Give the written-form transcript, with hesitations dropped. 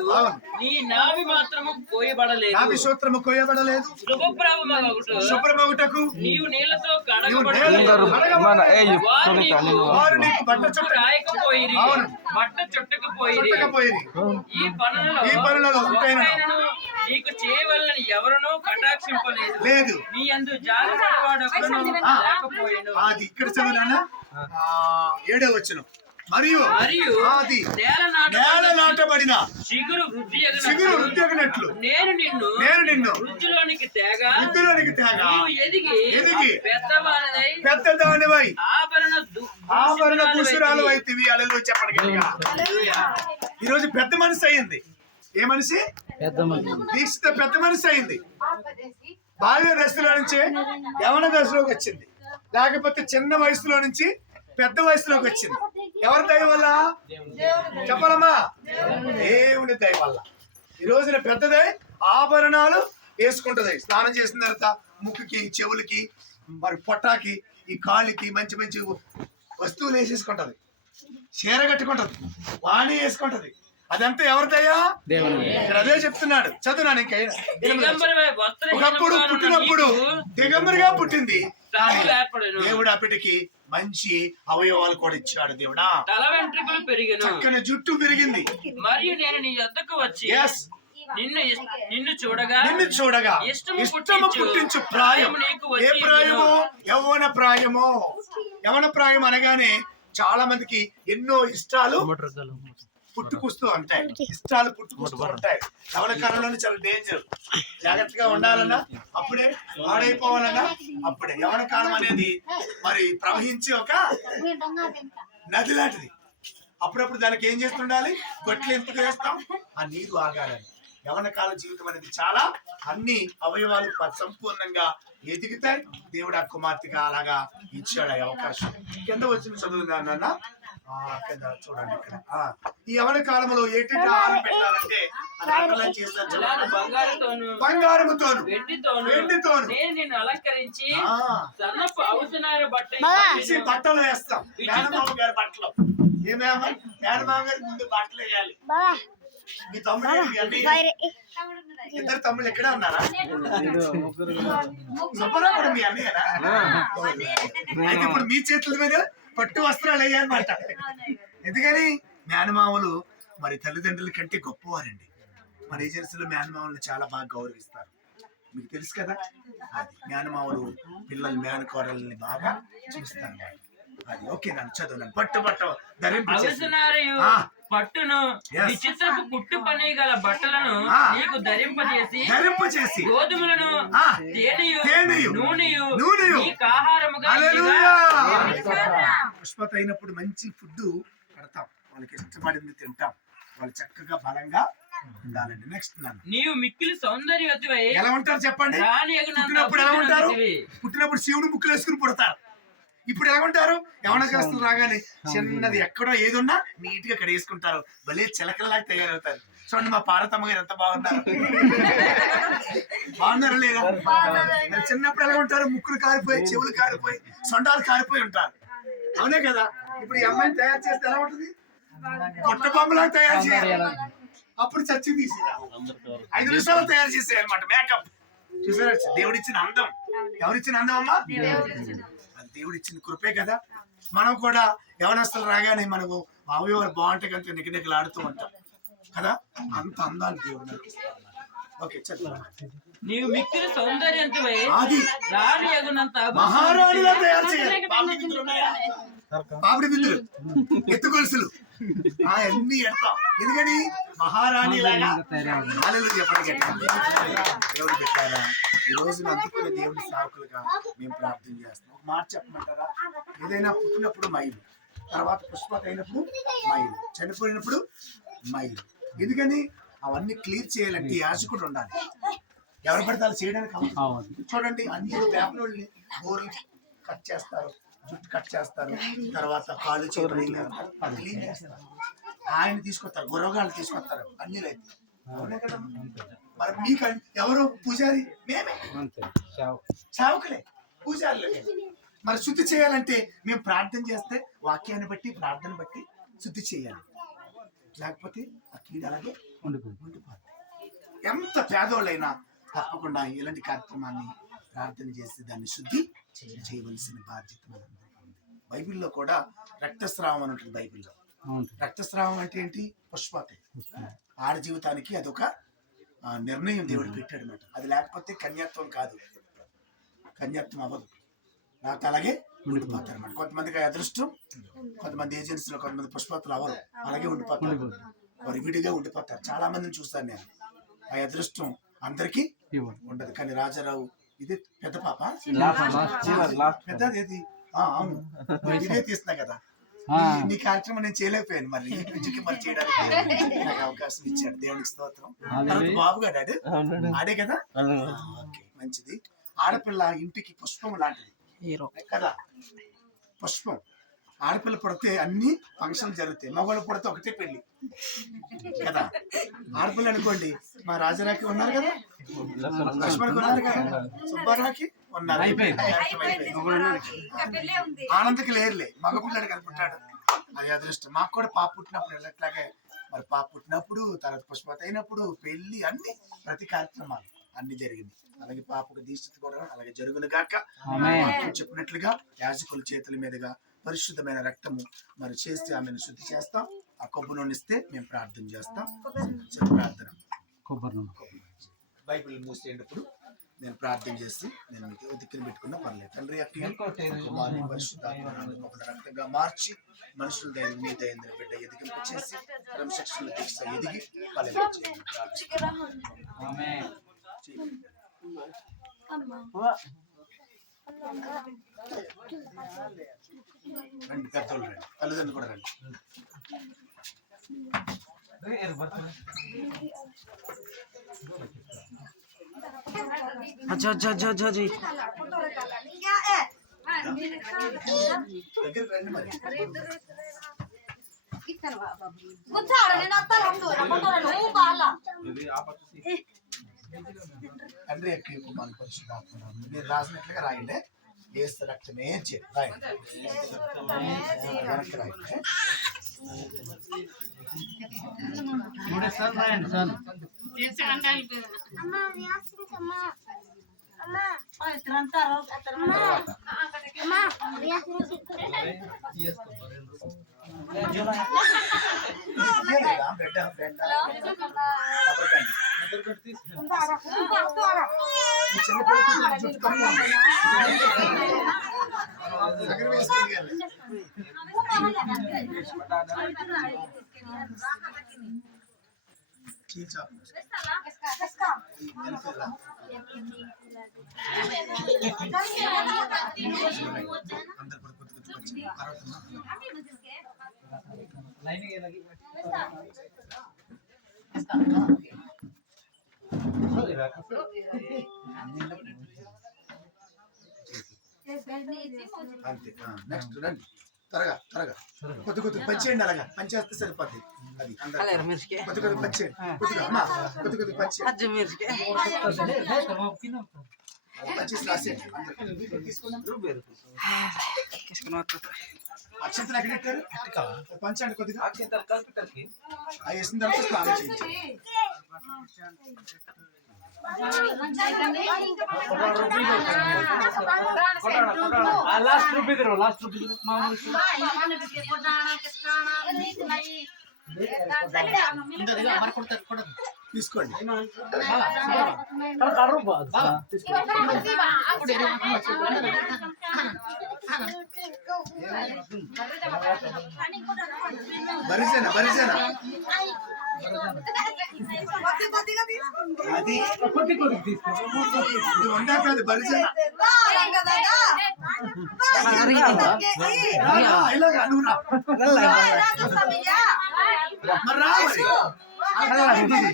ఉన్నాడు, నీ నాభి మాత్రము కోయబడలేదు. నాభి సూత్రము కోయబడలేదు. శుభ్రమగుటకు నీవు నీళ్లతో కడగబడలేదు. వారు నీకు బట్ట చుట్ట రాయకపోయిరి, బట్ట చుట్టకపోయిరి. ఈ పనులలో నీకు చేయవలని ఎవరునూ కటాక్షింపలేదు. లేదు. నీ యందు జాలిపడేవాడొకడును లేకపోయెను. అది ఇక్కడ చదువునా 7వ వచనం. మరియు అది నేల నాటబడిన చిగురు వృద్ధి అగినట్లు నేను నిన్ను వృద్ధిలోనికి తేగా నీవు ఎదిగి పెద్దదానివై ఆభరణ దుస్తురాలు అయితివి. హల్లెలూయా చెప్పండి. ఈ రోజు పెద్ద మనిషి అయింది. ఏ మనిషి? దీక్షిత పెద్ద మనిషి అయింది. బాల్య దశలో నుంచి యవన దశలోకి వచ్చింది, లేకపోతే చిన్న వయసులో నుంచి పెద్ద వయసులోకి వచ్చింది. ఎవరి దయ వల్ల చెప్పాలమ్మా? దేవుని దయ వల్ల. ఈ రోజున పెద్దదై ఆభరణాలు వేసుకుంటది. స్నానం చేసిన తర్వాత ముక్కుకి, చెవులకి, మరి పొట్టాకి, ఈ కాళ్ళకి మంచి మంచి వస్తువులు వేసేసుకుంటది. చీర కట్టుకుంటది, వాణి వేసుకుంటది. అదంతా ఎవరిదయ్యా? ఇక్కడ అదే చెప్తున్నాడు. చదువునాను. ఇంకా ఒకప్పుడు పుట్టినప్పుడు దిగంబరిగా పుట్టింది. దేవుడు ఆ బిడ్డకి మంచి అవయవాలు కూడా ఇచ్చాడు. దేవుడా తల వెంట్రుకలు పెరిగిన చక్కని జుట్టు పెరిగింది. మరియు నేను నీ వద్దకు వచ్చి నిన్ను చూడగా ఇష్టము పుట్టించు ప్రాయం. ఏ ప్రాయము? యవ్వన ప్రాయము. యవ్వన ప్రాయం అనగానే చాలా మందికి ఎన్నో ఇష్టాలు పుట్టుకొస్తూ ఉంటాయి. ఇష్టాలు పుట్టుకొస్తూ ఉంటాయి. యవన కాలంలోనే చాలా డేంజర్. జాగ్రత్తగా ఉండాలన్నా అప్పుడే, పాడైపోవాలన్నా అప్పుడే. యవన కాలం అనేది మరి ప్రవహించి ఒక నది లాంటిది. అప్పుడప్పుడు దానికి ఏం చేస్తుండాలి? గొట్లు ఎందుకు వేస్తాం? ఆ నీరు ఆగాలని. యవన కాల జీవితం అనేది చాలా అన్ని అవయవాలు సంపూర్ణంగా ఎదుగుతాయి. దేవుడు ఆ కుమార్తెగా అలాగా ఇచ్చాడు ఆ అవకాశం. కింద వచ్చిన చదువుదాన్న చూడండి. ఇక్కడ ఈ యవన కాలంలో ఏంటంటే ఆహారం పెట్టాలంటే బంగారముతోను వెండితోను అలంకరించి బట్టలు వేస్తాం. మేనమామ గారి బట్టలు. ఏమేమో మేనమామ గారి ముందు బట్టలు వేయాలి. మీ తమ్ముడు, ఇద్దరు తమ్ముళ్ళు ఎక్కడే ఉన్నారా? సుబ్బరా కూడా మీ అన్నయ్యనా? అయితే ఇప్పుడు మీ చేతుల మీద పట్టు వస్త్రాలు వేయాలన్నమాట. ఎందుకని? మేనమామలు మరి తల్లిదండ్రుల కంటే గొప్పవారండి. మన ఏజెన్సీలో మేనమామలు చాలా బాగా గౌరవిస్తారు. మీకు తెలుసు కదా. అది మేనమామలు పిల్లలు మేనకోడల్ని బాగా చూస్తారు. అది ఓకే. నన్ను చదువు. పట్టు పట్టును విచిత్రపు కుట్టు పని గల బట్టలను నీకు ధరింపచేసి గోధుమలను తేనెయు నూనెయు నీకు ఆహారముగా పుష్పత అయినప్పుడు మంచి ఫుడ్ పెడతాం. వాళ్ళకి ఇష్టపడింది తింటాం. వాళ్ళు చక్కగా బలంగా ఉండాలండి. నెక్స్ట్ నీవు మిక్కిలి సౌందర్యవతివై ఎలా ఉంటారు చెప్పండి? పుట్టినప్పుడు ఎలా ఉంటారు? పుట్టినప్పుడు శివుడు ముక్కులు వేసుకుని పుడతారు. ఇప్పుడు ఎలా ఉంటారు? యవనకాస్తులు రాగానే చిన్నది ఎక్కడో ఏదున్నా నీట్ గా ఇక్కడ వేసుకుంటారు. భలే చిలకల్లాగా తయారవుతారు. చూడండి మా పార్వతమ్మ గారు ఎంత బాగున్నారు. బాగున్నారా లేదా? చిన్నప్పుడు ఎలా ఉంటారు? ముక్కులు కారిపోయి, చెవులు కారిపోయి, సొండాలు కారిపోయి ఉంటారు. అవునే కదా? ఇప్పుడు ఈ అమ్మాయిని తయారు చేస్తే ఎలా ఉంటుంది? కొట్ట బొమ్మలాగా తయారు చేయాలి. అప్పుడు చచ్చి తీసి 5 నిమిషాలు తయారు చేసేయాలి అన్నమాట. మేకప్ చూసారా? దేవుడిచ్చిన అందం. ఎవరిచ్చిన అందం అమ్మా? దేవుడు ఇచ్చిన కృపే కదా. మనం కూడా యవనస్తులు రాగానే మనకు అవయవాలు బాగుంటాయి కనుక నిగనిగలాడుతూ ఉంటాం కదా. అంత అందాలు దేవుడు. ఓకే నీవు మిక్కిలి సౌందర్యవంతువై మహారాణిలా తయారు చేయాలి. పాపిడి బిందులు, ఎత్తు గొలుసులు అన్ని ఎడతాం. ఎందుకని? మహారాణి లాగా. దేవుడు పెట్టారా? ఈ రోజు అందుకునే దేవుడి సాకులుగా మేము ప్రార్థన చేస్తాం. ఒక మాట చెప్పమంటారా? ఏదైనా పుట్టినప్పుడు మైలు, తర్వాత పుష్పత అయినప్పుడు మైలు, చనిపోయినప్పుడు మైలు. ఎందుకని? అవన్నీ క్లియర్ చేయాలంటే యాజకుడు ఉండాలి. ఎవరు పడతారు చేయడానికి? చూడండి, అన్ని వేపనోళ్ళని బోర్లు కట్ చేస్తారు, జుట్టు కట్ చేస్తారు, తర్వాత కాళ్ళు చేతులు క్లీన్ చేస్తారు. ఆయన తీసుకొస్తారు, గుర్రగాళ్ళు తీసుకొస్తారు. అన్ని లేదు. అవునే కదా? మరి మీకు ఎవరు పూజారి? మేమే సేవకులే, పూజారులే. మరి శుద్ధి చేయాలంటే మేము ప్రార్థన చేస్తే వాక్యాన్ని బట్టి, ప్రార్థన బట్టి శుద్ధి చేయాలి. లేకపోతే ఆ కీడు అలాగే ఉండిపోద్ది. ఎంత పేదోళ్ళైనా తప్పకుండా ఇలాంటి కార్యక్రమాన్ని ప్రార్థన చేసి దాన్ని శుద్ధి చేయవలసిన బాధ్యత మనందరికీ ఉంది. బైబిల్లో కూడా రక్తస్రావం అని ఉంటుంది. బైబిల్లో రక్తస్రావం అంటే ఏంటి? పుష్పతే. ఆడ జీవితానికి అదొక నిర్ణయం దేవుడు పెట్టాడు అనమాట. అది లేకపోతే కన్యాత్వం కాదు, కన్యాత్వం అవ్వదు. నాకు అలాగే ఉండిపోతారు అనమాట. కొంతమందికి అదృష్టం, కొంతమంది ఏజెన్సీలో కొంతమంది పుష్పతులు అవ్వరు, అలాగే ఉండిపోతారు, వారు విడిగా ఉండిపోతారు. చాలా మందిని చూస్తాను నేను. ఆ అదృష్టం అందరికీ ఉండదు. కానీ రాజారావు ఇది పెద్ద పాప, పెద్దది ఏది? అవును, ఇదే తీస్తున్నా కదా. నీ కార్యక్రమం నేను చేయలేకపోయాను, మరి మరి చేయడానికి నాకు అవకాశం ఇచ్చాడు. దేవునికి స్తోత్రం. బాబు గారు ఆడే కదా. ఓకే, మంచిది. ఆడపిల్ల ఇంటికి పుష్పం లాంటిది కదా. పుష్పం. ఆడపిల్ల పుడితే అన్ని ఫంక్షన్లు జరుగుతాయి, మగవాళ్ళు పుడితే ఒకటే పెళ్లి కదా. ఆడపిల్ల అనుకోండి, మా రాజరాకి ఉన్నారు కదా, లక్ష్మణ్కి ఉన్నారు కదా, సుబ్బారావుకి ఉన్నారు. ఆనందకి లేరులే, మగపిల్లడు కనుకుంటాడు. అది అదృష్టం. మాకు కూడా పాప పుట్టినప్పుడు ఎట్లాగే మరి పాప పుట్టినప్పుడు, తర్వాత పుష్పత అయినప్పుడు, పెళ్లి, అన్ని ప్రతి కార్యక్రమాలు అన్ని జరిగింది. అలాగే పాపకు దీక్షిత కూడా అలాగే జరుగును గాక. చెప్పినట్లుగా యాజకుల చేతుల మీదుగా పరిశుద్ధమైన రక్తము మరి చేస్తే ఆమెను శుద్ధి చేస్తాం. ఆ కొబ్బరి నూనె ఇస్తే మేము ప్రార్థన చేస్తాం. ప్రార్థన బైబిల్ మూసేటప్పుడు నేను ప్రార్థన చేసి నేను మీకు దిక్కుని పెట్టుకున్నా పర్లేదు. తండ్రి కుమారుని పరిశుద్ధాత్మ రక్తంగా మార్చి మనుషుల దయ మీ దయంద్ర బిడ్డ ఎదిగింప చేసి క్రమశిక్షణ దీక్ష ఎదిగి రండి, పెద్దోళ్ళు రండి, తల్లిదండ్రులు కూడా రండి. अच्छा अच्छा अच्छा अच्छा जी దగ్గరికి రండి మరి. తండ్రి యొక్క కుమారుని పరిశుద్ధాత్మ మీరు రాసినట్లుగా రాయండి. ఏసు రక్తమే రాయండి, వెనక్కి రాయండి. అంతే. నెక్స్ట్ రండి, త్వరగా త్వరగా కొద్ది కొద్ది పంచేయండి. అలాగా పంచేస్తే సరిపోద్ది. అది కొద్ది కొద్ది పంచేయండి. కొద్దిగా అమ్మా కొద్ది కొద్ది పంచేయండి. పంచేసి రాసేయండి. అక్షంతలు ఎక్కడ పెట్టారు? పంచండి కొద్దిగా. అవి వేసిన తర్వాత స్నానం చేయించండి. తీసుకోండి. బరిసేనా బరిసేనా అది ఇది వండా కాదు, బరిసేనా ఇలాగా అనురా మరి రా మరి.